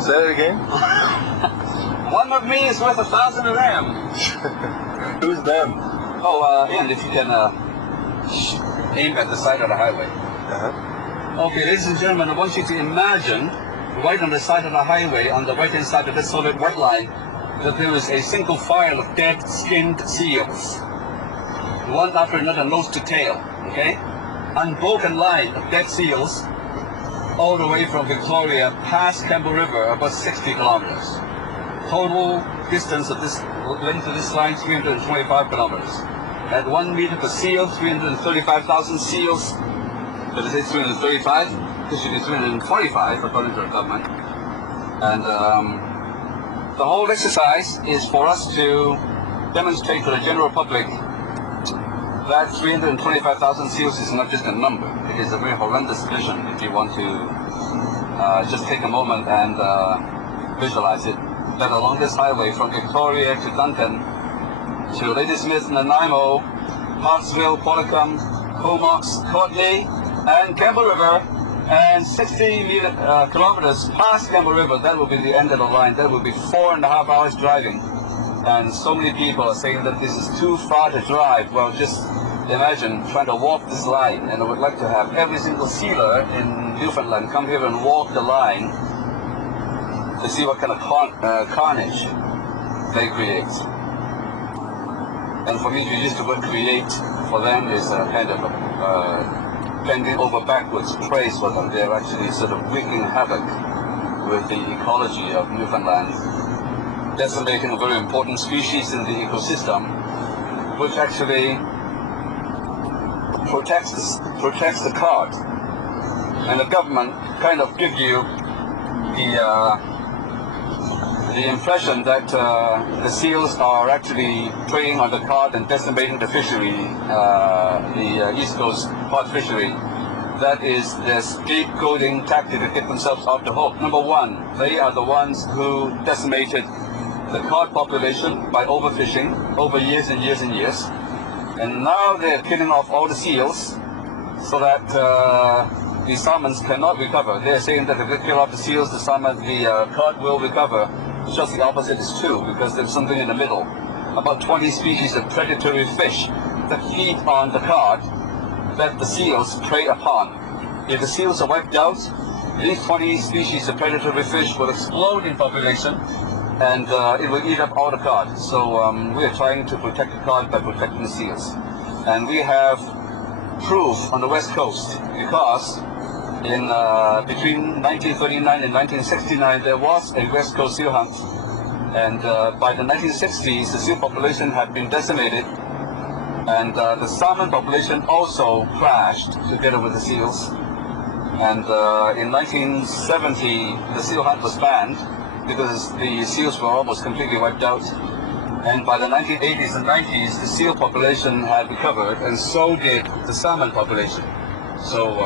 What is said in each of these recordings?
Say it again. One of me is worth 1,000 of them. Who's them? Oh, Ian, if you can aim at the side of the highway. Okay, ladies and gentlemen, I want you to imagine right on the side of the highway, on the right-hand side of this solid white line, that there is a single file of dead-skinned seals, one after another, nose to tail, okay? Unbroken line of dead seals all the way from Victoria past Campbell River, about 60 kilometers. Total distance of this length of this line, 325 kilometers. At 1 meter per seal, 335,000 seals. Did I say 335? This should be 345 according to the government. And the whole exercise is for us to demonstrate to the general public that 325,000 seals is not just a number. It is a very horrendous vision if you want to just take a moment and visualize it. That along this highway from Victoria to Duncan, to Ladysmith, Nanaimo, Parksville, Porticum, Comox, Courtney, and Campbell River, and 60 kilometers past Campbell River, that will be the end of the line. That will be 4.5 hours driving. And so many people are saying that this is too far to drive. Well, just imagine trying to walk this line, and I would like to have every single sealer in Newfoundland come here and walk the line to see what kind of carnage they create. And for me to use the word create, for them is a kind of bending over backwards praise for them. They're actually sort of wreaking havoc with the ecology of Newfoundland, decimating a very important species in the ecosystem, which actually protects the cod. And the government kind of give you the impression that the seals are actually preying on the cod and decimating the fishery, the East Coast cod fishery. That is their scapegoating tactic to get themselves off the hook. Number one, they are the ones who decimated the cod population by overfishing over years and years and years. And now they're killing off all the seals so that the salmons cannot recover. They're saying that if they kill off the seals, the cod will recover. Just the opposite is true, because there's something in the middle. About 20 species of predatory fish that feed on the cod that the seals prey upon. If the seals are wiped out, these 20 species of predatory fish will explode in population, and it will eat up all the cod. So we are trying to protect the cod by protecting the seals. And we have proof on the West Coast, because in between 1939 and 1969 there was a West Coast seal hunt, and by the 1960s the seal population had been decimated, and the salmon population also crashed together with the seals. And in 1970 the seal hunt was banned because the seals were almost completely wiped out. And by the 1980s and 90s the seal population had recovered, and so did the salmon population. So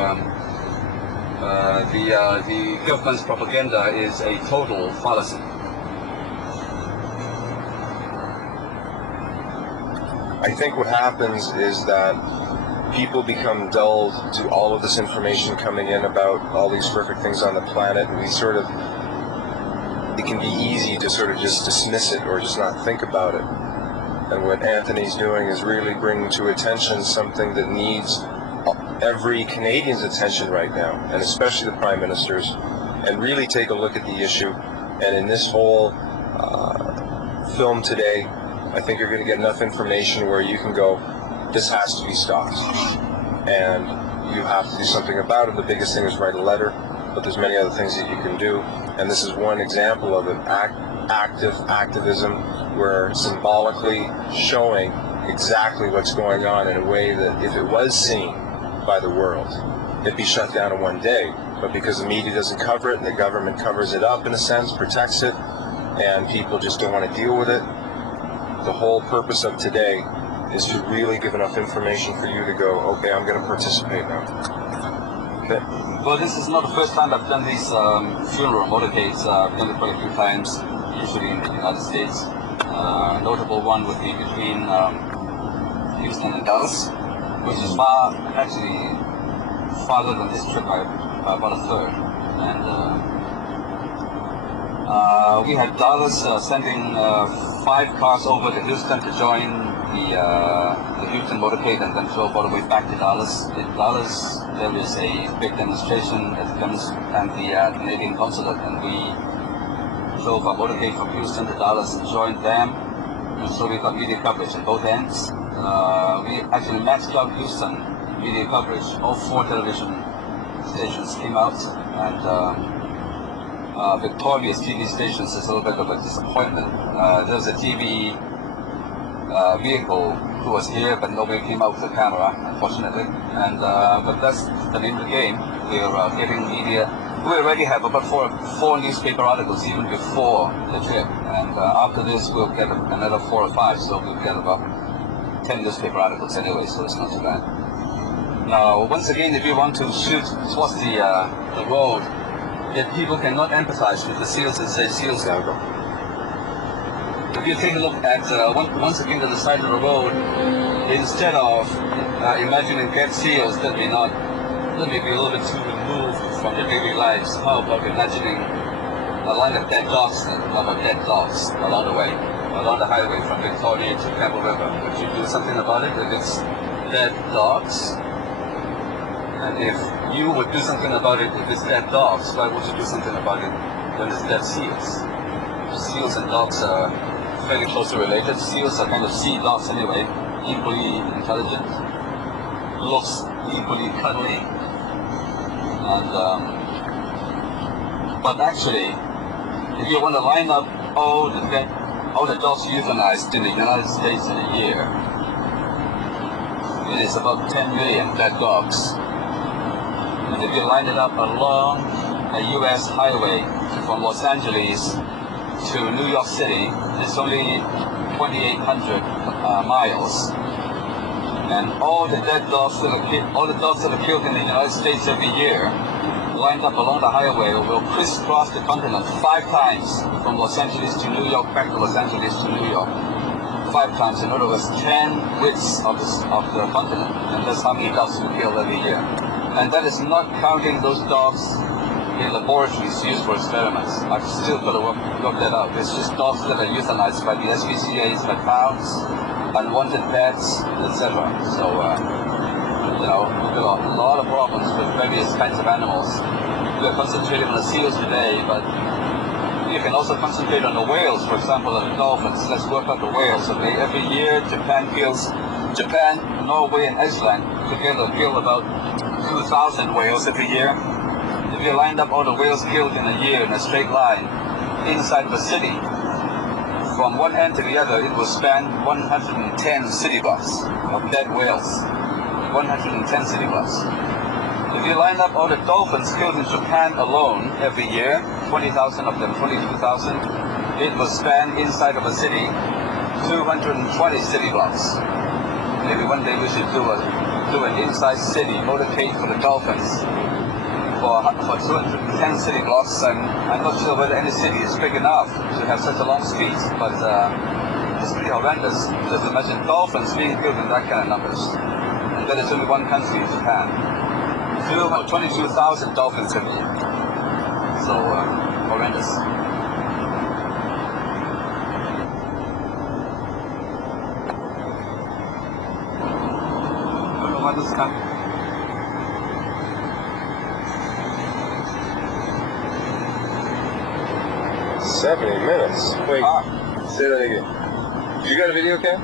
the government's propaganda is a total fallacy. I think what happens is that people become dulled to all of this information coming in about all these perfect things on the planet, and it can be easy to sort of just dismiss it or just not think about it. And what Anthony's doing is really bringing to attention something that needs every Canadian's attention right now, and especially the Prime Minister's, and really take a look at the issue. And in this whole film today, I think you're going to get enough information where you can go, this has to be stopped, and you have to do something about it. The biggest thing is write a letter, but there's many other things that you can do, and this is one example of an active activism, where symbolically showing exactly what's going on in a way that if it was seen by the world, it'd be shut down in one day. But because the media doesn't cover it, and the government covers it up in a sense, protects it, and people just don't want to deal with it, the whole purpose of today is to really give enough information for you to go, okay, I'm going to participate now. Okay. Well, this is not the first time I've done these funeral motorcades. I've done it quite a few times, usually in the United States. Notable one would be between Houston and Dallas, which is actually farther than this trip by about a third. And we had Dallas sending 5 cars over to Houston to join the Houston motorcade and then drove all the way back to Dallas. In Dallas, there is a big demonstration at the Canadian consulate, and we drove our motorcade from Houston to Dallas and joined them. And so we got media coverage at both ends. We actually maxed out Houston media coverage. All 4 television stations came out, and Victoria's TV stations is a little bit of a disappointment. There was a TV vehicle who was here, but nobody came out with the camera, unfortunately. And but that's the name of the game. We're getting media. We already have about four newspaper articles even before the trip, and after this we'll get another 4 or 5. So we'll get about 10 newspaper articles anyway. So it's not too bad. Now, once again, if you want to shoot towards the road, if people cannot empathize with the seals and say seals are go. If you take a look at once again to the side of the road, instead of imagining dead seals that may be a little bit too removed from their daily lives, how about imagining a line of dead dogs along the way, along the highway from Victoria to Campbell River? Would you do something about it if it's dead dogs? And if you would do something about it if it's dead dogs, why would you do something about it when it's dead seals? Seals and dogs are fairly closely related. Seals are kind of sea dogs anyway, equally intelligent, looks equally cuddly. And but actually, if you want to line up all the dogs euthanized in the United States in a year, it is about 10 million dead dogs. And if you line it up along a U.S. highway from Los Angeles to New York City, it's only 2,800 miles. And all the dead dogs that are killed in the United States every year, lined up along the highway, will crisscross the continent 5 times from Los Angeles to New York, back to Los Angeles to New York. 5 times. In other words, 10 widths of the continent, and that's how many dogs we kill every year. And that is not counting those dogs in laboratories used for experiments. I've still got to work that out. It's just dogs that are euthanized by the SPCA's by pounds, unwanted pets, etc. So, we've got a lot of problems with various kinds of animals. We're concentrating on the seals today, but you can also concentrate on the whales, for example, and the dolphins. Let's work out the whales. Okay, every year Japan, Norway, and Iceland together kill about 2,000 whales every year. If you lined up all the whales killed in a year in a straight line inside of a city, from one end to the other, it will span 110 city blocks of dead whales. 110 city blocks. If you line up all the dolphins killed in Japan alone every year, 20,000 of them, 22,000, it will span inside of a city 220 city blocks. Maybe one day we should do an inside city motorcade for the dolphins for 210 city blocks. I'm not sure whether any city is big enough to have such a long speed, but it's pretty horrendous. Just imagine dolphins being killed in that kind of numbers. And that is only one country, Japan. 22,000 dolphins every year. So horrendous. I don't know what this country. 70 minutes. Wait, say that again. You got a video cam?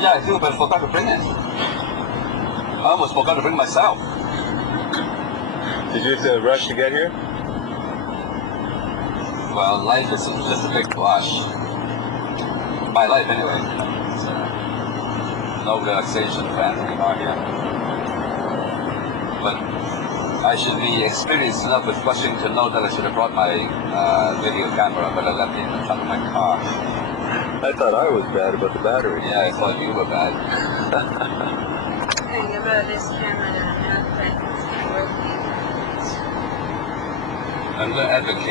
Yeah, I do, but I forgot to bring it. I almost forgot to bring myself. Did you have to rush to get here? Well, life is just a big flash. My life, anyway. No relaxation plans anymore here. But I should be experienced enough with rushing to know that I should have brought my video camera, but I left it in the trunk of my car. I thought I was bad about the battery. Yeah, I thought you were bad. Hey, you wrote this camera and a half, but it's working. I'm going to advocate